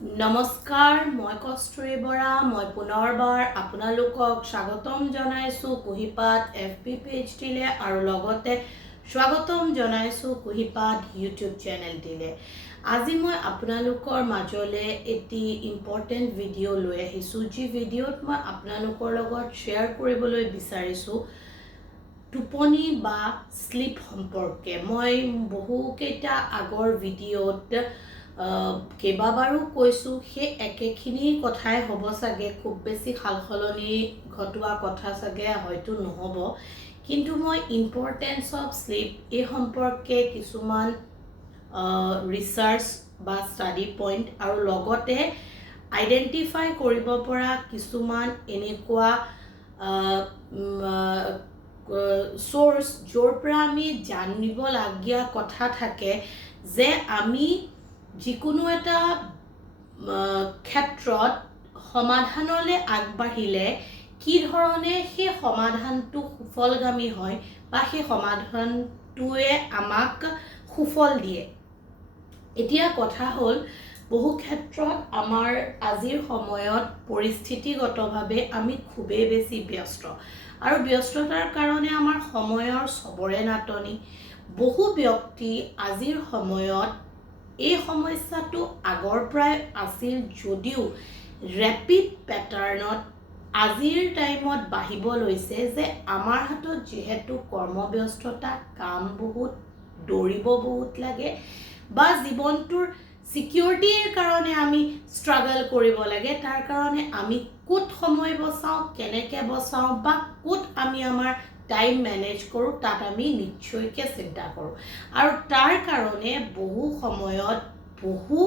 নমস্কাৰ, মই কস্তুৰী বৰা। মই পুনৰবাৰ আপোনালোকক স্বাগতম জনাইছোঁ কুহিপাত FB পেজটিলে আৰু লগতে স্বাগতম জনাইছোঁ কুহিপাত YouTube চেনেলটিলে। আজি মই আপোনালোকৰ মাজলৈ এটি ইম্পৰ্টেণ্ট ভিডিঅ' লৈ আহিছোঁ, যি ভিডিঅ'ত মই আপোনালোকৰ লগত শ্বেয়াৰ কৰিবলৈ বিচাৰিছোঁ টোপনি বা স্লিপ সম্পৰ্কে। মই বহুকেইটা আগৰ ভিডিঅ'ত কেইবাবাৰো কৈছোঁ, সেই একেখিনি কথাই হ'ব চাগে, খুব বেছি সালসলনি ঘটোৱা কথা চাগে হয়তো নহ'ব, কিন্তু মই ইম্পৰ্টেঞ্চ অফ স্লিপ এই সম্পৰ্কে কিছুমান ৰিচাৰ্চ বা ষ্টাডি পইণ্ট আৰু লগতে আইডেণ্টিফাই কৰিব পৰা কিছুমান এনেকুৱা চ'ৰ্চ য'ৰ পৰা আমি জানিবলগীয়া কথা থাকে যে আমি যিকোনো এটা ক্ষেত্ৰত সমাধানলৈ আগবাঢ়িলে কি ধৰণে সেই সমাধানটো সুফলগামী হয় বা সেই সমাধানটোৱে আমাক সুফল দিয়ে। এতিয়া কথা হ'ল, বহু ক্ষেত্ৰত আমাৰ আজিৰ সময়ত পৰিস্থিতিগতভাৱে আমি খুবেই বেছি ব্যস্ত আৰু ব্যস্ততাৰ কাৰণে আমাৰ সময়ৰ চবৰে নাটনি। বহু ব্যক্তি আজিৰ সময়ত এই সমস্যাটো আগৰ পৰাই আছিল যদিও ৰেপিড পেটাৰ্ণত আজিৰ টাইমত বাঢ়িব লৈছে, যে আমাৰ হাতত যিহেতু কৰ্মব্যস্ততা, কাম বহুত, দৌৰিব বহুত লাগে বা জীৱনটোৰ ছিকিউৰিটিৰ কাৰণে আমি ষ্ট্ৰাগল কৰিব লাগে, তাৰ কাৰণে আমি ক'ত সময় বচাওঁ, কেনেকৈ বচাওঁ বা ক'ত আমি আমাৰ টাইম মেনেজ কৰোঁ তাত আমি নিশ্চয়কৈ চিন্তা কৰোঁ। আৰু তাৰ কাৰণে বহু সময়ত বহু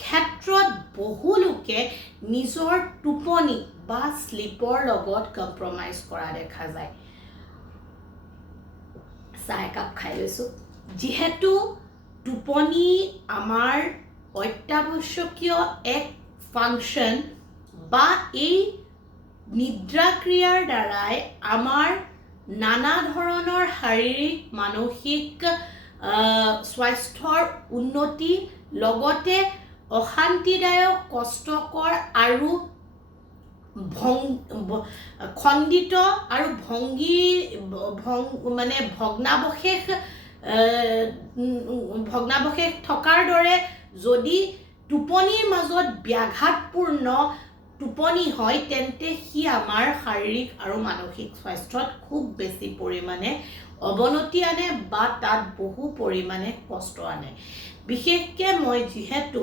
ক্ষেত্ৰত বহু লোকে নিজৰ টোপনি বা স্লিপৰ লগত কম্প্ৰমাইজ কৰা দেখা যায়। চাহ একাপ খাই লৈছোঁ। যিহেতু টোপনি আমাৰ অত্যাৱশ্যকীয় এক ফাংচন বা এই নিদ্ৰাক্ৰিয়াৰ দ্বাৰাই আমাৰ নানা ধৰণৰ শাৰীৰিক মানসিক স্বাস্থ্যৰ উন্নতি, লগতে অশান্তিদায়ক, কষ্টকৰ আৰু খণ্ডিত আৰু ভগ্নাৱশেষ থকাৰ দৰে যদি টোপনিৰ মাজত ব্যাঘাতপূৰ্ণ টোপনি হয়, তেন্তে সি আমাৰ শাৰীৰিক আৰু মানসিক স্বাস্থ্যত খুব বেছি পৰিমাণে অৱনতি আনে বা তাত বহু পৰিমাণে কষ্ট আনে। বিশেষকৈ মই যিহেতু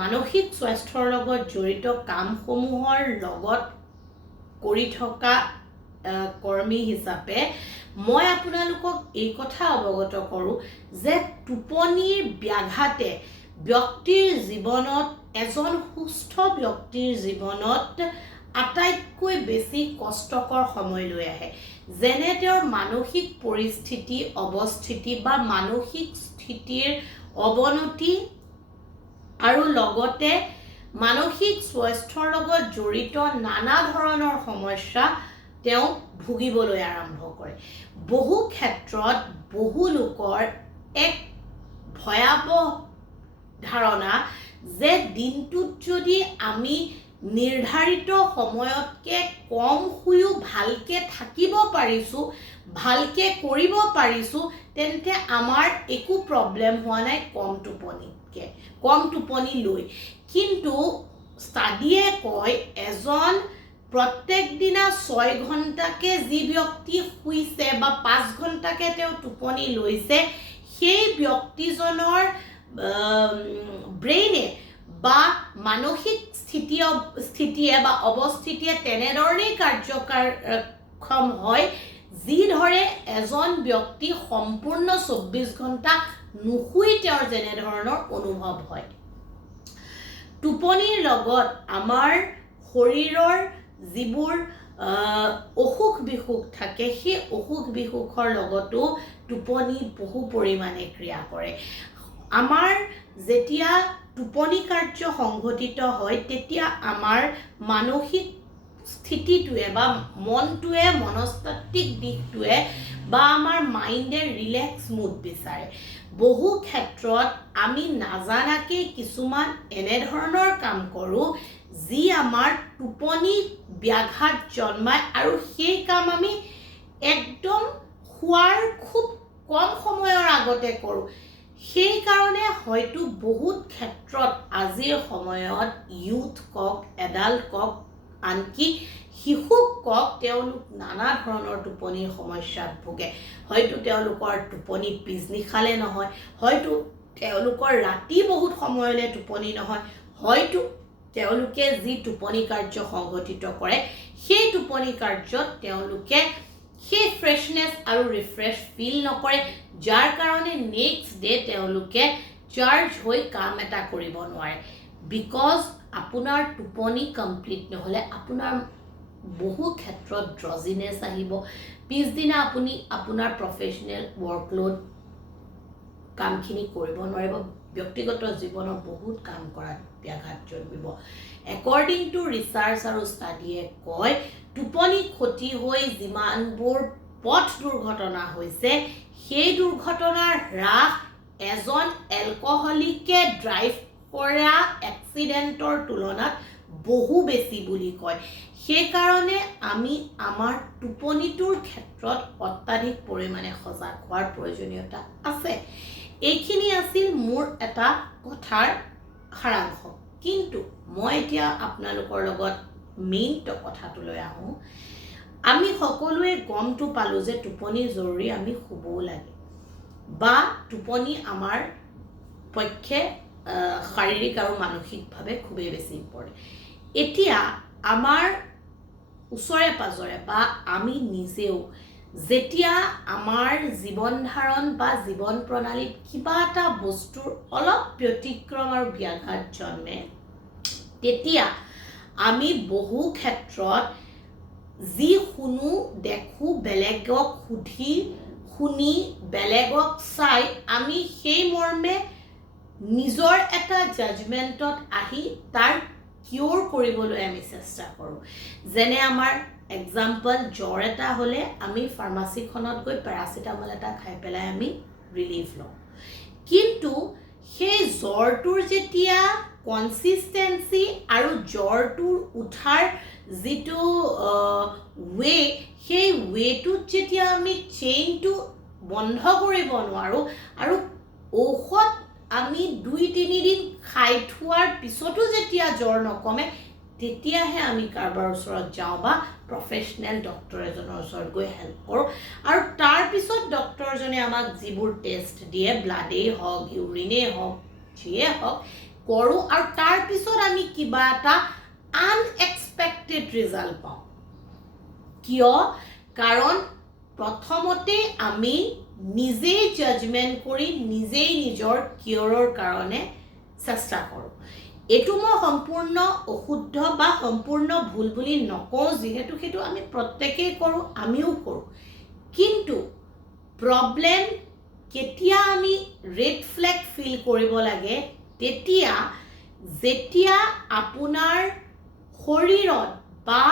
মানসিক স্বাস্থ্যৰ লগত জড়িত কামসমূহৰ লগত কৰি থকা কৰ্মী হিচাপে মই আপোনালোকক এই কথা অৱগত কৰোঁ যে টোপনিৰ ব্যাঘাতে ব্যক্তিৰ জীৱনত, এজন সুস্থ ব্যক্তিৰ জীৱনত আটাইতকৈ বেছি কষ্টকৰ সময় লৈ আহে, যেনে তেওঁৰ মানসিক পৰিস্থিতি, অৱস্থিতি বা মানসিক স্থিতিৰ অৱনতি আৰু লগতে মানসিক স্বাস্থ্যৰ লগত জড়িত নানা ধৰণৰ সমস্যা তেওঁ ভুগিবলৈ আৰম্ভ কৰে। বহু ক্ষেত্ৰত বহু লোকৰ এক ভয়াৱহ ধাৰণা যে দিনটোত যদি আমি নিৰ্ধাৰিত সময়তকৈ কম শুইও ভালকৈ থাকিব পাৰিছোঁ, ভালকৈ কৰিব পাৰিছোঁ, তেন্তে আমাৰ একো প্ৰব্লেম হোৱা নাই কম টোপনি লৈ। কিন্তু ষ্টাডিয়ে কয়, প্ৰত্যেক দিনা 6 ঘণ্টাকৈ যি ব্যক্তি শুইছে বা 5 ঘণ্টাকৈ তেওঁ টোপনি লৈছে, সেই ব্যক্তিজনৰ ব্ৰেইনে বা মানসিক স্থিতিয়ে বা অৱস্থিতিয়ে তেনেধৰণেই কাৰ্যক্ষম হয়, যিদৰে এজন ব্যক্তি সম্পূৰ্ণ 24 ঘণ্টা নুশুই তেওঁৰ যেনেধৰণৰ অনুভৱ হয়। টোপনিৰ লগত আমাৰ শৰীৰৰ যিবোৰ অসুখ বিসুখ থাকে, সেই অসুখ বিসুখৰ লগতো টোপনি বহু পৰিমাণে ক্ৰিয়া কৰে। আমাৰ যেতিয়া টোপনি কাৰ্য সংঘটিত হয়, তেতিয়া আমাৰ মানসিক স্থিতিটোৱে বা মনটোৱে, মনস্তাত্ত্বিক দিশটোৱে বা আমাৰ মাইণ্ডে ৰিলেক্স মুড বিচাৰে। বহু ক্ষেত্ৰত আমি নাজানাকে কিছুমান এনেধৰণৰ কাম কৰোঁ যি আমাৰ টোপনি ব্যাঘাত জন্মায় আৰু সেই কাম আমি একদম শোৱাৰ খুব কম সময়ৰ আগতে কৰোঁ সেইকাৰণে হয়তো বহুত ক্ষেত্ৰত আজিৰ সময়ত ইউথ কক এডাল্ট কক আনকি শিশুক কক তেওঁলোক নানা ধৰণৰ টোপনিৰ সমস্যাত ভোগে হয়তো তেওঁলোকৰ টোপনি পিছনিশালে নহয় হয়তো তেওঁলোকৰ ৰাতি বহুত সময়লৈ টোপনি নহয় হয়তো তেওঁলোকে যি টোপনি কাৰ্য সংঘটিত কৰে সেই টোপনি কাৰ্যত তেওঁলোকে সেই ফ্ৰেছনেছ আৰু ৰিফ্ৰেছ ফিল নকৰে যাৰ কাৰণে নেক্সট ডে তেওঁলোকে চাৰ্জ হৈ কাম এটা কৰিব নোৱাৰে বিকজ আপোনাৰ টোপনি কমপ্লিট নহ'লে আপোনাৰ বহু ক্ষেত্ৰত ড্ৰজিনেছ আহিব পিছদিনা আপুনি আপোনাৰ প্ৰফেশ্যনেল ৱৰ্কলোড কামখিনি কৰিব নোৱাৰিব ব্যক্তিগত জীৱনৰ বহুত কাম কৰাত ব্যাঘাত জন্মিব একৰ্ডিং টু ৰিচাৰ্চ আৰু ষ্টাডিয়ে কয় টোপনি ক্ষতি হৈ যিমানবোৰ পথ দুৰ্ঘটনা হৈছে সেই দুৰ্ঘটনাৰ হ্ৰাস এজন এলকহলিকে ড্ৰাইভ কৰা এক্সিডেণ্টৰ তুলনাত বহু বেছি বুলি কয় সেইকাৰণে আমি আমাৰ টোপনিটোৰ ক্ষেত্ৰত অত্যাধিক পৰিমাণে সজাগ হোৱাৰ প্ৰয়োজনীয়তা আছে এইখিনি আছিল মোৰ এটা কথাৰ সাৰাংশ কিন্তু মই এতিয়া আপোনালোকৰ লগত মেইন কথাটোলৈ আহোঁ আমি সকলোৱে গমটো পালোঁ যে টোপনি জৰুৰী আমি শুবও লাগে বা টোপনি আমাৰ পক্ষে শাৰীৰিক আৰু মানসিকভাৱে খুবেই বেছি ইম্পৰ্টেণ্ট এতিয়া আমাৰ ওচৰে পাজৰে বা আমি নিজেও যেতিয়া আমাৰ জীৱন ধাৰণ বা জীৱন প্ৰণালীত কিবা এটা বস্তুৰ অলপ ব্যতিক্ৰম আৰু ব্যাঘাত জন্মে তেতিয়া আমি বহু ক্ষেত্ৰত যি শুনো দেখো বেলেগক সুধি শুনি বেলেগক চাই আমি সেই মৰ্মে নিজৰ এটা জাজমেণ্টত আহি তাৰ কিউৰ কৰিবলৈ আমি চেষ্টা কৰোঁ যেনে আমাৰ এক্সাম্পল জ্বৰ এটা হ'লে আমি ফাৰ্মাচীখনত গৈ পেৰাচিটামল এটা খাই পেলাই আমি ৰিলিফ লওঁ কিন্তু সেই জ্বৰটোৰ যেতিয়া কনচিষ্টেঞ্চি আৰু জ্বৰটোৰ উঠাৰ যিটো ৱে সেই ৱেটোত যেতিয়া আমি চেইনটো বন্ধ কৰিব নোৱাৰোঁ আৰু ঔষধ আমি 2-3 দিন খাই থোৱাৰ পিছতো যেতিয়া জ্বৰ নকমে তেতিয়াহে আমি কাৰোবাৰ ওচৰত যাওঁ বা প্ৰফেশ্যনেল ডক্টৰ এজনৰ ওচৰত গৈ হেল্প কৰোঁ আৰু তাৰপিছত ডক্টৰজনে আমাক যিবোৰ টেষ্ট দিয়ে ব্লাডেই হওক ইউৰিনেই হওক যিয়ে হওক কৰোঁ আৰু তাৰপিছত আমি কিবা এটা আনএক্সপেক্টেড ৰিজাল্ট পাওঁ কিয় কাৰণ প্ৰথমতে আমি নিজেই জাজমেণ্ট কৰি নিজেই নিজৰ কিয়ৰৰ কাৰণে চেষ্টা কৰোঁ এইটো মই সম্পূৰ্ণ অশুদ্ধ বা সম্পূৰ্ণ ভুল বুলি নকওঁ যিহেতু সেইটো আমি প্ৰত্যেকেই কৰোঁ আমিও কৰোঁ কিন্তু প্ৰব্লেম কেতিয়া আমি ৰেড ফ্লেগ ফিল কৰিব লাগে তেতিয়া যেতিয়া আপোনাৰ শৰীৰত বা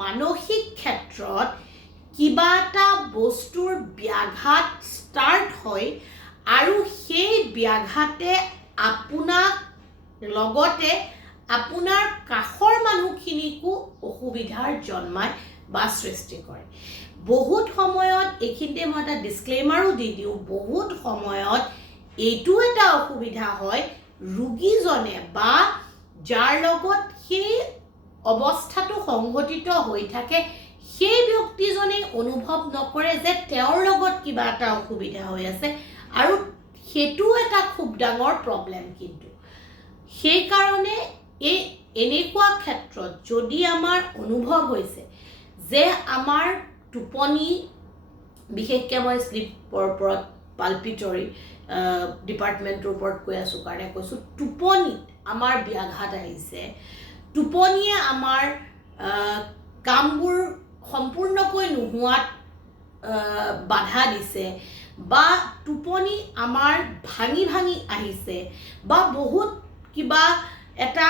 মানসিক ক্ষেত্ৰত কিবা এটা বস্তুৰ ব্যাঘাত ষ্টাৰ্ট হয় আৰু সেই ব্যাঘাতে আপোনাক লগতে আপোনাৰ কাষৰ মানুহখিনিকো অসুবিধাৰ জন্মায় বা সৃষ্টি কৰে বহুত সময়ত এইখিনিতে মই এটা ডিসক্লেইমাৰো দি দিওঁ বহুত সময়ত এইটো এটা অসুবিধা হয় ৰোগীজনে বা যাৰ লগত সেই অৱস্থাটো সংঘটিত হৈ থাকে সেই ব্যক্তিজনে অনুভৱ নকৰে যে তেওঁৰ লগত কিবা এটা অসুবিধা হৈ আছে আৰু সেইটো এটা খুব ডাঙৰ প্ৰব্লেম কিন্তু সেই কাৰণে এই এনেকুৱা ক্ষেত্ৰত যদি আমাৰ অনুভৱ হৈছে যে আমাৰ টোপনি বিশেষকৈ মই স্লিপৰ ওপৰত পালপিটৰি ডিপাৰ্টমেণ্টৰ ওপৰত কৈ আছোঁ কাৰণে কৈছোঁ টোপনিত আমাৰ ব্যাঘাত আহিছে টোপনিয়ে আমাৰ কামবোৰ সম্পূৰ্ণকৈ নোহোৱাত বাধা দিছে বা টোপনি আমাৰ ভাঙি ভাঙি আহিছে বা বহুত কিবা এটা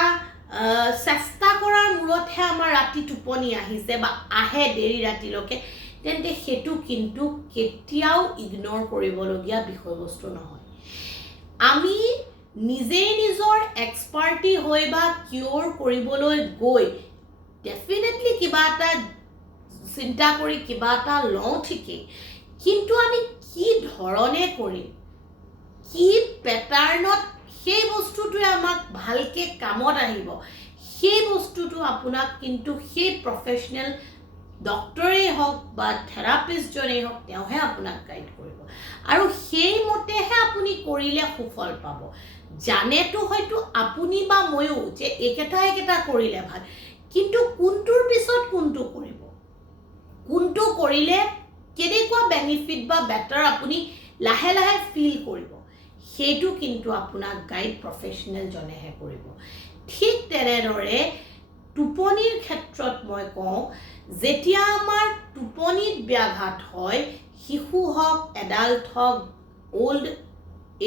চেষ্টা কৰাৰ মূৰতহে আমাৰ ৰাতি টোপনি আহিছে বা আহে দেৰি ৰাতিলৈকে তেন্তে সেইটো কিন্তু কেতিয়াও ইগনোৰ কৰিবলগীয়া বিষয়বস্তু নহয় আমি নিজেই নিজৰ এক্সপাৰ্টি হৈ বা কিউৰ কৰিবলৈ গৈ ডেফিনেটলি কিবা এটা চিন্তা কৰি কিবা এটা লওঁ ঠিকেই, কিন্তু আমি কি ধৰণে কৰিম, কি পেটাৰ্ণত সেই বস্তুটোৱে আমাক ভালকৈ কামত আহিব, সেই বস্তুটো আপোনাক কিন্তু সেই প্ৰফেশ্যনেল ডক্টৰেই হওক বা থেৰাপিষ্টজনেই হওক তেওঁহে আপোনাক গাইড কৰিব, আৰু সেইমতেহে আপুনি কৰিলে সুফল পাব। জানেতো হয়তো আপুনি বা ময়ো যে একেটা কৰিলে ভাল, কিন্তু কোনটোৰ পিছত কোনটো কৰিব, কোনটো কৰিলে কেনেকুৱা বেনিফিট বা বেটাৰ আপুনি লাহে লাহে ফিল কৰিব, সেইটো কিন্তু আপোনাক গাইড প্ৰফেশ্যনেলজনেহে কৰিব। ঠিক তেনেদৰে টোপনিৰ ক্ষেত্ৰত মই কওঁ, যেতিয়া আমাৰ টোপনিত ব্যাঘাত হয়, শিশু হওক, এডাল্ট হওক, অল্ড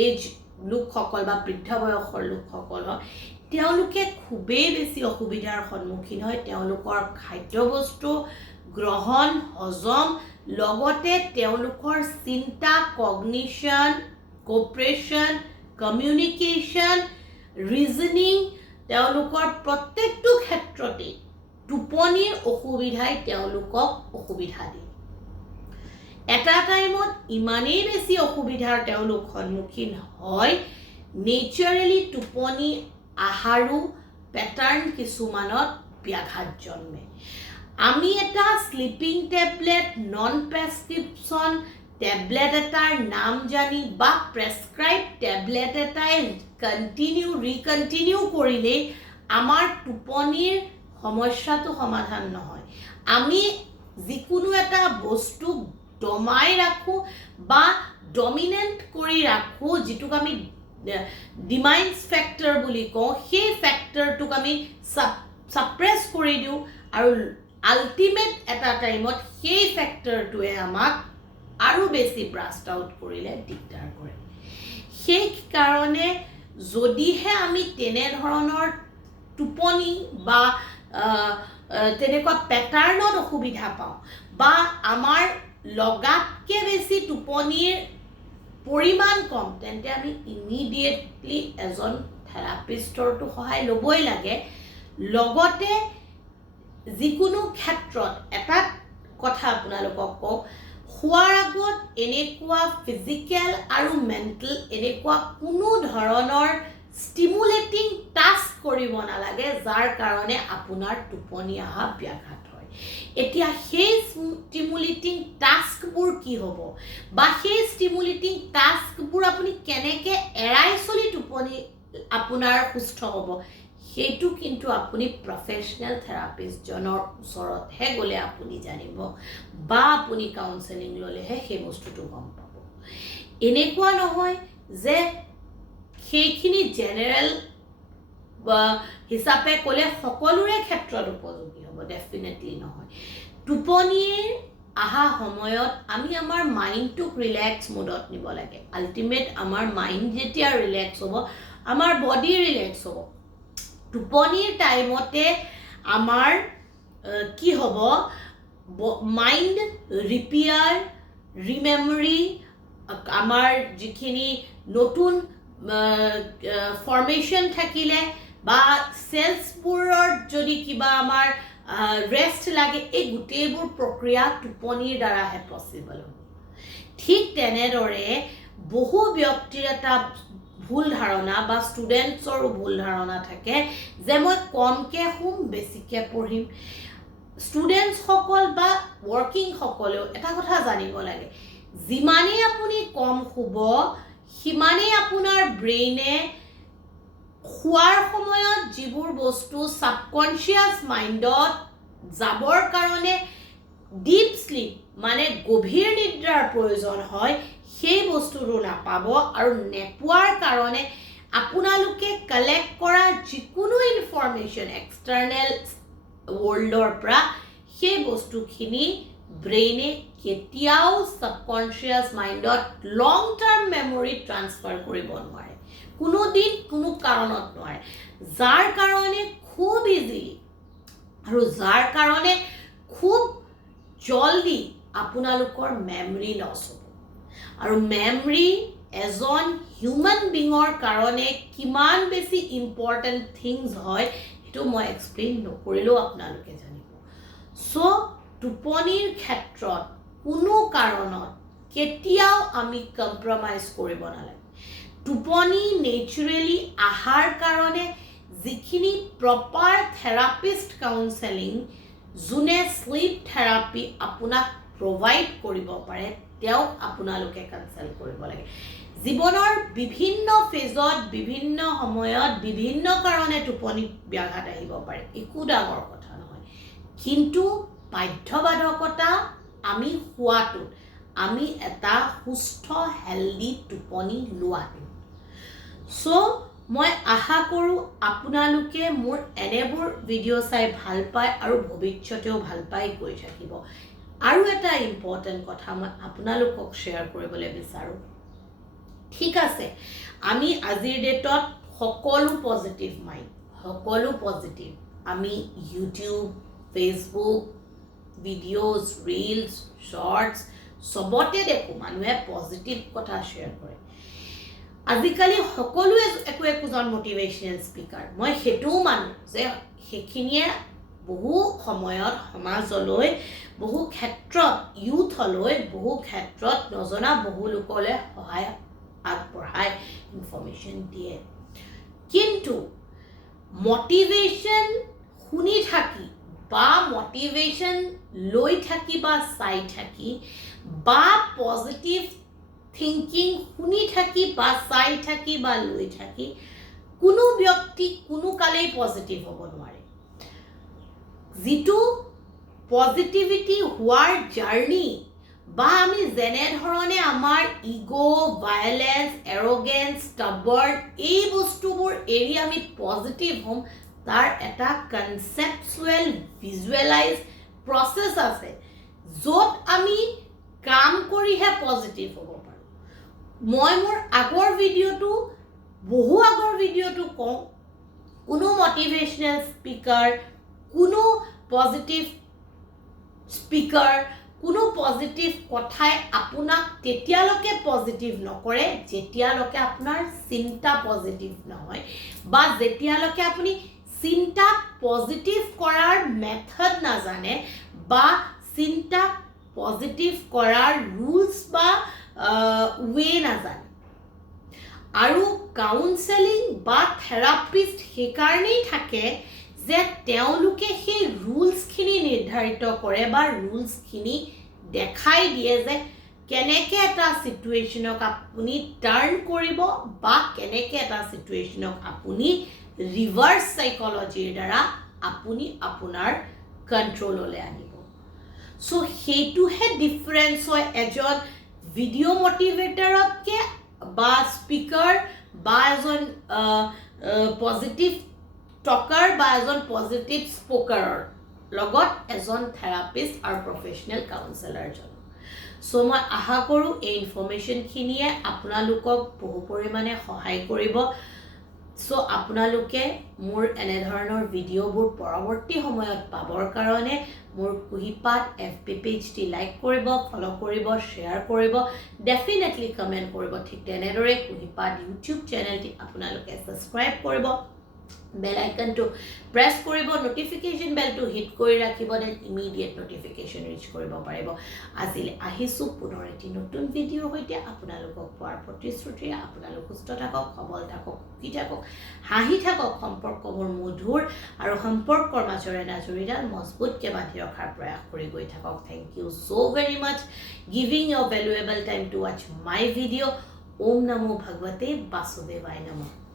এজ লোকসকল বা বৃদ্ধ বয়সৰ লোকসকল হওক, তেওঁলোকে খুবেই বেছি অসুবিধাৰ সন্মুখীন হয়। তেওঁলোকৰ খাদ্যবস্তু গ্ৰহণ, হজম, লগতে তেওঁলোকৰ চিন্তা, কগনিশ্যন, কোঅপাৰেশ্যন, কমিউনিকেশ্যন, ৰিজনিং, তেওঁলোকৰ প্ৰত্যেকটো ক্ষেত্ৰতেই টোপনিৰ অসুবিধাই তেওঁলোকক অসুবিধা দিয়ে। এটা টাইমত ইমানেই বেছি অসুবিধাৰ তেওঁলোক সন্মুখীন হয়, নেচাৰেলি টোপনি আহাৰো পেটাৰ্ণ কিছুমানত ব্যাঘাত জন্মে। আমি এটা sleeping tablet, non prescription tablet এটাৰ নাম জানি বা প্ৰেছক্ৰাইব টেবলেট এটাই ৰিকণ্টিনিউ কৰিলেই আমাৰ টোপনিৰ সমস্যাটো সমাধান নহয়। আমি যিকোনো এটা বস্তু দমাই ৰাখোঁ বা ডমিনেণ্ট কৰি ৰাখোঁ, যিটোক আমি ডিমাইন্স ফেক্টৰ বুলি কওঁ, সেই ফেক্টৰটোক আমি ছাপ্ৰেছ কৰি দিওঁ, আৰু আল্টিমেট এটা টাইমত সেই ফেক্টৰটোৱে আমাক আৰু বেছি ব্ৰাষ্ট আউট কৰিলে দিগদাৰ কৰে। সেইকাৰণে যদিহে আমি তেনেধৰণৰ টোপনি বা তেনেকুৱা পেটাৰ্ণত অসুবিধা পাওঁ, বা আমাৰ লগাতকৈ বেছি টোপনিৰ পৰিমাণ কম, তেন্তে আমি ইমিডিয়েটলি এজন থেৰাপিষ্টৰতো সহায় ল'বই লাগে। লগতে যিকোনো ক্ষেত্ৰত এটা কথা আপোনালোকক কওঁ, শোৱাৰ আগত এনেকুৱা ফিজিকেল আৰু মেণ্টেল এনেকুৱা কোনো ধৰণৰ ষ্টিমুলেটিং টাস্ক কৰিব নালাগে যাৰ কাৰণে আপোনাৰ টোপনি অহা ব্যাঘাত হয়। এতিয়া সেই ষ্টিমুলেটিং টাস্কবোৰ কি হ'ব, বা সেই ষ্টিমুলেটিং টাস্কবোৰ আপুনি কেনেকৈ এৰাই চলি টোপনি আপোনাৰ সুস্থ হ'ব, সেইটো কিন্তু আপুনি প্ৰফেশ্যনেল থেৰাপিষ্টজনৰ ওচৰতহে গ'লে আপুনি জানিব, বা আপুনি কাউন্সেলিং ল'লেহে সেই বস্তুটো গম পাব। এনেকুৱা নহয় যে সেইখিনি জেনেৰেল হিচাপে ক'লে সকলোৰে ক্ষেত্ৰত উপযোগী হ'ব, ডেফিনেটলি নহয়। টোপনিৰ অহা সময়ত আমি আমাৰ মাইণ্ডটোক ৰিলেক্স মুডত নিব লাগে। আল্টিমেট আমাৰ মাইণ্ড যেতিয়া ৰিলেক্স হ'ব, আমাৰ বডি ৰিলেক্স হ'ব। টোপনিৰ টাইমতে আমাৰ কি হ'ব, মাইণ্ড ৰিপেয়াৰ, ৰিমেমৰি, আমাৰ যিখিনি নতুন ফৰ্মেশ্যন থাকিলে বা চেলছবোৰৰ যদি কিবা আমাৰ ৰেষ্ট লাগে, এই গোটেইবোৰ প্ৰক্ৰিয়া টোপনিৰ দ্বাৰাহে পচিবল হ'ব। ঠিক তেনেদৰে বহু ব্যক্তিৰ এটা ভুল ধাৰণা বা ষ্টুডেণ্টছৰো ভুল ধাৰণা থাকে যে মই কমকৈ শুম, বেছিকৈ পঢ়িম। ষ্টুডেণ্টছসকল বা ৱৰ্কিংসকলেও এটা কথা জানিব লাগে, যিমানেই আপুনি কম শুব, সিমানেই আপোনাৰ ব্ৰেইনে শোৱাৰ সময়ত যিবোৰ বস্তু ছাবকনচিয়াছ মাইণ্ডত যাবৰ কাৰণে ডিপ শ্লিপ মানে গভীৰ নিদ্ৰাৰ প্ৰয়োজন হয়, সেই বস্তুটো নাপাব, আৰু নেপোৱাৰ কাৰণে আপোনালোকে কালেক্ট কৰা যিকোনো ইনফৰমেশ্যন এক্সটাৰ্নেল ৱৰ্ল্ডৰ পৰা সেই বস্তুখিনি ব্ৰেইনে কেতিয়াও ছাবকনচিয়াছ মাইণ্ডত লং টাৰ্ম মেমৰি ট্ৰান্সফাৰ কৰিব নোৱাৰে, কোনো দিন কোনো কাৰণত নোৱাৰে, যাৰ কাৰণে খুব ইজিলি আৰু যাৰ কাৰণে খুব জলদি আপোনালোকৰ মেমৰি লছ হ'ব। আৰু মেমৰি এজন হিউম্যান বিঙৰ কাৰণে কিমান বেছি ইম্পৰ্টেণ্ট থিংছ হয় সেইটো মই এক্সপ্লেইন নকৰিলেও আপোনালোকে জানিব সো টোপনিৰ ক্ষেত্ৰত কোনো কাৰণত কেতিয়াও আমি কম্প্ৰমাইজ কৰিব নালাগে টোপনি নেচাৰেলি আহাৰ কাৰণে যিখিনি প্ৰপাৰ থেৰাপিষ্ট কাউন্সেলিং যোনে স্লিপ থেৰাপি আপোনাক প্ৰভাইড কৰিব পাৰে তেওঁক আপোনালোকে কনসাল্ট কৰিব লাগে জীৱনৰ বিভিন্ন ফেজত বিভিন্ন সময়ত বিভিন্ন কাৰণে টোপনি ব্যাঘাত আহিব পাৰে একো ডাঙৰ কথা নহয় কিন্তু বাধ্যবাধকতা আমি শুৱাটো আমি এটা সুস্থ হেলদি টোপনি লোৱাটো সো মই আশা কৰো আপোনালোকে মোৰ এনেবোৰ ভিডিও চাই ভাল পায় আৰু ভৱিষ্যতেও ভাল পায় গৈ থাকিব আৰু এটা ইম্পৰ্টেণ্ট কথা মই আপোনালোকক শ্বেয়াৰ কৰিবলৈ বিচাৰো ঠিক আছে আমি আজিৰ ডেটত সকলো পজিটিভ মাইণ্ড সকলো পজিটিভ আমি YouTube Facebook videos reels shorts সবতে দেখো মানুহে পজিটিভ কথা শ্বেয়াৰ কৰে আজিকালি সকলোৱে একোজন মোটিভেশনাল স্পিকাৰ মই হেতুও মানো যে হেখিনিয়ে বহু সময়ত সমাজলৈ বহু ক্ষেত্ৰত ইউথলৈ বহু ক্ষেত্ৰত নজনা বহু লোকলে সহায় আগবঢ়ায় ইনফৰমেশন দিয়ে কিন্তু মোটিভেশন শুনি থাকি বা মোটিভেশন লৈ থাকি বা চাই থাকি বা পজিটিভ থিংকিং শুনি থাকি বা চাই থাকি বা লৈ থাকি কোনো ব্যক্তি কোনো কালেই পজিটিভ হ'ব নোৱাৰে যিটো পজিটিভিটি হোৱাৰ জাৰ্নি বা আমি যেনে ধৰণে আমাৰ ইগো ভায়োলেন্স এৰোগেন্স স্টাবাৰ্ন এই বস্তুবোৰ এৰি আমি পজিটিভ হ'ম তাৰ এটা কনসেপচুৱেল ভিজুৱেলাইজ প্ৰসেস আছে য'ত আমি কাম কৰিহে পজিটিভ হ'ব পাৰো মই মোৰ আগৰ ভিডিওটো বহু আগৰ ভিডিওটো কওঁ কোনো মোটিভেশনাল স্পিকাৰ কোনো পজিটিভ স্পিকাৰ কোনো পজিটিভ কথাই আপোনাক তেতিয়ালৈকে পজিটিভ নকৰে যেতিয়ালৈকে আপোনাৰ চিন্তা পজিটিভ নহয় বা যেতিয়ালৈকে আপুনি চিন্তা পজিটিভ কৰাৰ মেথড নাজানে বা চিন্তা পজিটিভ কৰাৰ ৰুলছ বা ৱে নাজানে আৰু কাউন্সেলিং বা থেৰাপিষ্ট সেইকাৰণেই থাকে যে তেওঁলোকে সেই ৰুলছখিনি নিৰ্ধাৰিত কৰে বা ৰুলছখিনি দেখাই দিয়ে যে কেনেকৈ এটা সিচুৱেশ্যনক আপুনি টাৰ্ন কৰিব বা কেনেকৈ এটা সিচুৱেশ্যনক আপুনি ৰিভাৰ্ছ সাইকোলজিৰ দ্বাৰা আপুনি আপোনাৰ কন্ট্ৰললৈ আনিব সো সেইটোহে ডিফাৰেন্স হয় এজন ভিডিও মোটিভেটৰতকে বা স্পিকাৰ বা এজন পজিটিভ টকাৰ বা এজন পজিটিভ স্পোকাৰৰ লগত এজন থেৰাপিষ্ট আৰু প্ৰফেশনেল কাউন্সেলৰ জন সো মই আশা কৰো এই ইনফৰমেশনখিনিয়ে আপোনালোকক বহু পৰিমাণে সহায় কৰিব সো আপোনালোকে মোৰ এনে ধৰণৰ ভিডিওবোৰ পৰৱৰ্তী সময়ত পাবৰ কাৰণে মোৰ কুহিপাত FB পেজটি লাইক কৰিব ফলো কৰিব শ্বেয়াৰ কৰিব ডেফিনেটলি কমেন্ট কৰিব ঠিক তেনেদৰে কুহিপাত ইউটিউব চেনেলটি আপোনালোকে সাবস্ক্ৰাইব কৰিব বেল আইকনটো প্ৰেছ কৰিব নোটিফিকেশন বেলটো হিট কৰি ৰাখিব দেন ইমিডিয়েট নোটিফিকেশন ৰিচ কৰিব পাৰিব আজিলে আহিছো পুনৰ এটি নতুন ভিডিওৰ সৈতে আপোনালোকক পোৱাৰ প্ৰতিশ্ৰুতিৰে আপোনালোক সুস্থ থাকক সবল থাকক সুখী থাকক হাঁহি থাকক সম্পৰ্কবোৰ মধুৰ আৰু সম্পৰ্কৰ মাজৰে নাজৰিডাল মজবুতকৈ বান্ধি ৰখাৰ প্ৰয়াস কৰি গৈ থাকক thank you so very much giving your valuable time to watch my video ওম নমো ভগৱতে বাসুদেৱায় নমঃ